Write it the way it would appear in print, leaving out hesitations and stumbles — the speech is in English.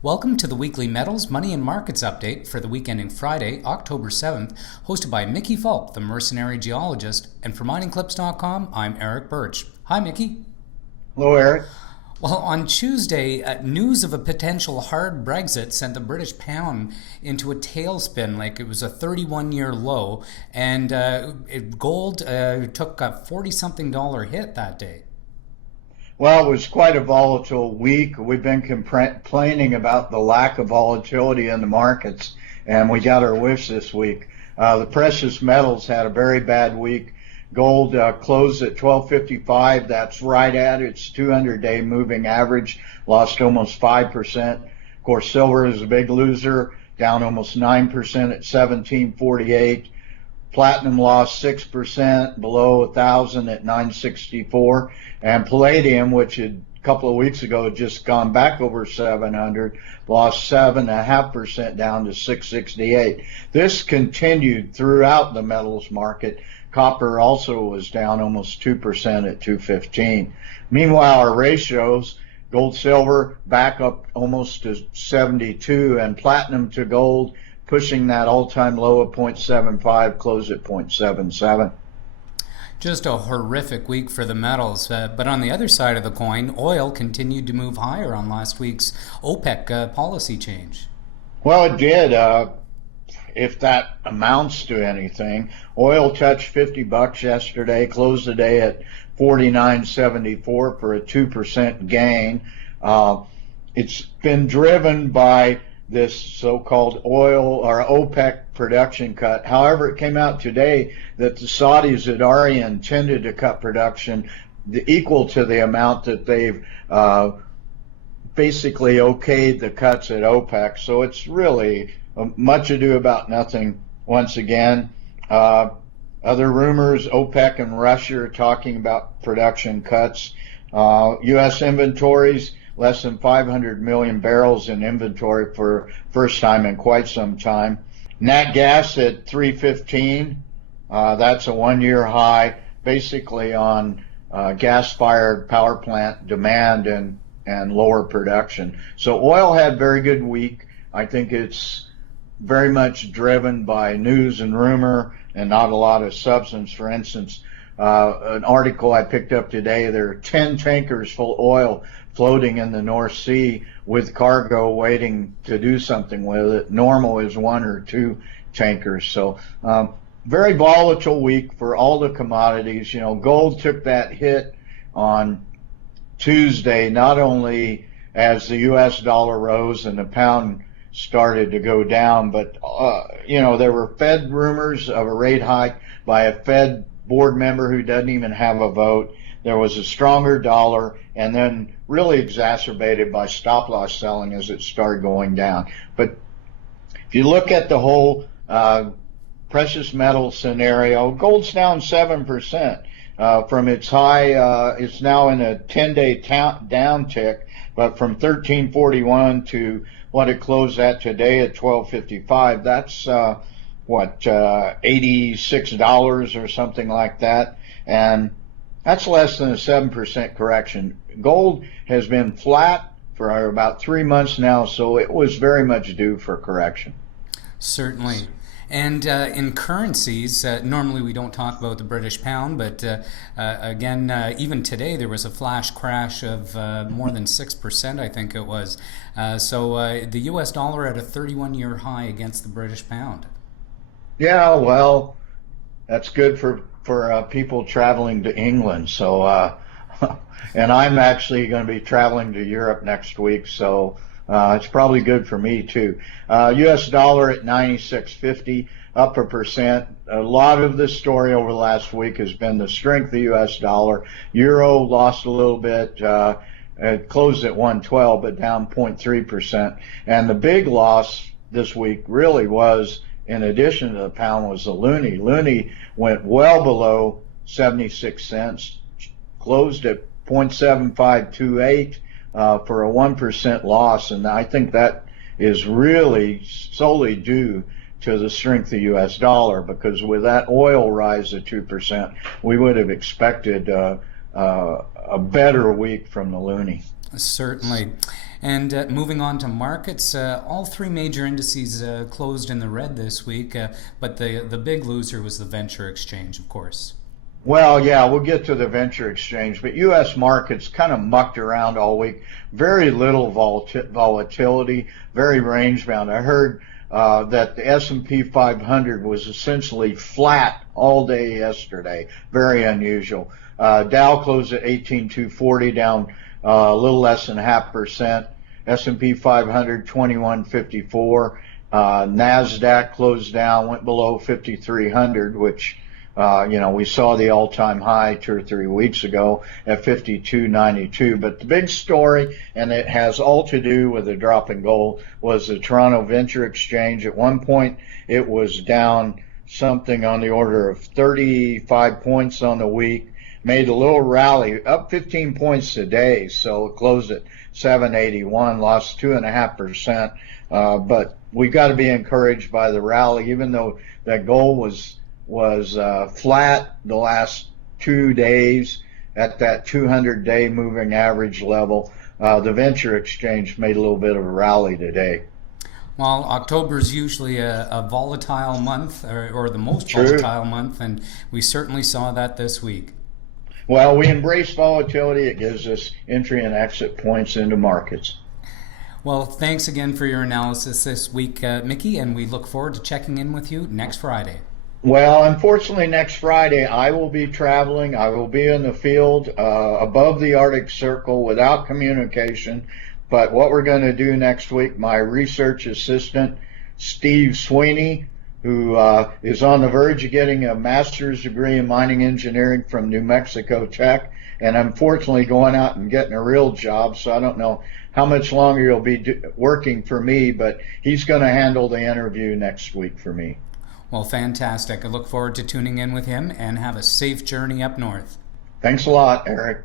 Welcome to the weekly Metals, Money and Markets update for the week ending Friday, October 7th, hosted by Mickey Fulp, the Mercenary Geologist, and for miningclips.com, I'm Erick Bertsch. Hi, Mickey. Hello, Eric. Well, on Tuesday, news of a potential hard Brexit sent the British pound into a tailspin like it was a 31-year low, and gold took a $40-something hit that day. Well, it was quite a volatile week. We've been complaining about the lack of volatility in the markets, and we got our wish this week. The precious metals had a very bad week. Gold closed at 1255. That's right at its 200-day moving average, lost almost 5%. Of course, silver is a big loser, down almost 9% at 1748. Platinum lost 6%, below 1,000 at 964. And palladium, which had a couple of weeks ago had just gone back over 700, lost 7.5% down to 668. This continued throughout the metals market. Copper also was down almost 2% at 215. Meanwhile, our ratios, gold silver back up almost to 72, and platinum to gold pushing that all-time low of 0.75, closed at 0.77. Just a horrific week for the metals. But on the other side of the coin, oil continued to move higher on last week's OPEC policy change. Well, it did. If that amounts to anything, oil touched $50 yesterday, closed the day at 49.74 for a 2% gain. It's been driven by this so-called oil or OPEC production cut. However, it came out today that the Saudis had already intended to cut production equal to the amount that they've basically okayed the cuts at OPEC. So it's really much ado about nothing once again. Other rumors, OPEC and Russia are talking about production cuts. U.S. inventories, less than 500 million barrels in inventory for first time in quite some time. Nat gas at 315, that's a one-year high, basically on gas-fired power plant demand and lower production. So oil had a very good week. I think it's very much driven by news and rumor and not a lot of substance. For instance, an article I picked up today, there are 10 tankers full of oil floating in the North Sea with cargo waiting to do something with it. Normal is one or two tankers. So very volatile week for all the commodities. You know, gold took that hit on Tuesday, not only as the U.S. dollar rose and the pound started to go down, but there were Fed rumors of a rate hike by a Fed board member who doesn't even have a vote. There was a stronger dollar, and then really exacerbated by stop loss selling as it started going down. But if you look at the whole precious metal scenario, gold's down 7% from its high. It's now in a 10-day down tick, but from 1341 to what it closed at today at 1255, that's $86 or something like that, and that's less than a 7% correction. Gold has been flat for about 3 months now, so it was very much due for correction. Certainly. And in currencies, normally we don't talk about the British pound, but again, even today there was a flash crash of more than 6%, I think it was. So the U.S. dollar at a 31-year high against the British pound. Yeah, well, that's good for people traveling to England. So, and I'm actually going to be traveling to Europe next week, so it's probably good for me too. U.S. dollar at 96.50, up 1%. A lot of the story over the last week has been the strength of the U.S. dollar. Euro lost a little bit. It closed at 112, but down 0.3%. And the big loss this week really was, in addition to the pound, was the loonie. Loonie went well below 76 cents, closed at 0.7528 for a 1% loss, and I think that is really solely due to the strength of the U.S. dollar, because with that oil rise of 2%, we would have expected a a better week from the loonie. Certainly. And moving on to markets, all three major indices closed in the red this week, but the big loser was the venture exchange, of course. Well, yeah, we'll get to the venture exchange, but U.S. markets kind of mucked around all week. Very little volatility, very range bound. I heard that the S&P 500 was essentially flat all day yesterday. Very unusual. Dow closed at 18,240, down a little less than 0.5%. S&P 500 2154. Nasdaq closed down, went below 5,300, which we saw the all-time high 2 or 3 weeks ago at 52.92. But the big story, and it has all to do with the drop in gold, was the Toronto Venture Exchange. At one point, it was down something on the order of 35 points on the week. Made a little rally, up 15 points today, so it closed at 781, lost 2.5%. But we got to be encouraged by the rally, even though that gold was flat the last 2 days at that 200-day moving average level. The venture exchange made a little bit of a rally today. Well, October is usually a volatile month, or the most volatile month, and we certainly saw that this week. Well, we embrace volatility. It gives us entry and exit points into markets. Well, thanks again for your analysis this week, Mickey, and we look forward to checking in with you next Friday. Well, unfortunately, next Friday I will be traveling. I will be in the field above the Arctic Circle without communication. But what we're going to do next week, my research assistant, Steve Sweeney, who is on the verge of getting a master's degree in mining engineering from New Mexico Tech, and unfortunately going out and getting a real job, so I don't know how much longer he'll be working for me, but he's going to handle the interview next week for me. Well, fantastic. I look forward to tuning in with him, and have a safe journey up north. Thanks a lot, Eric.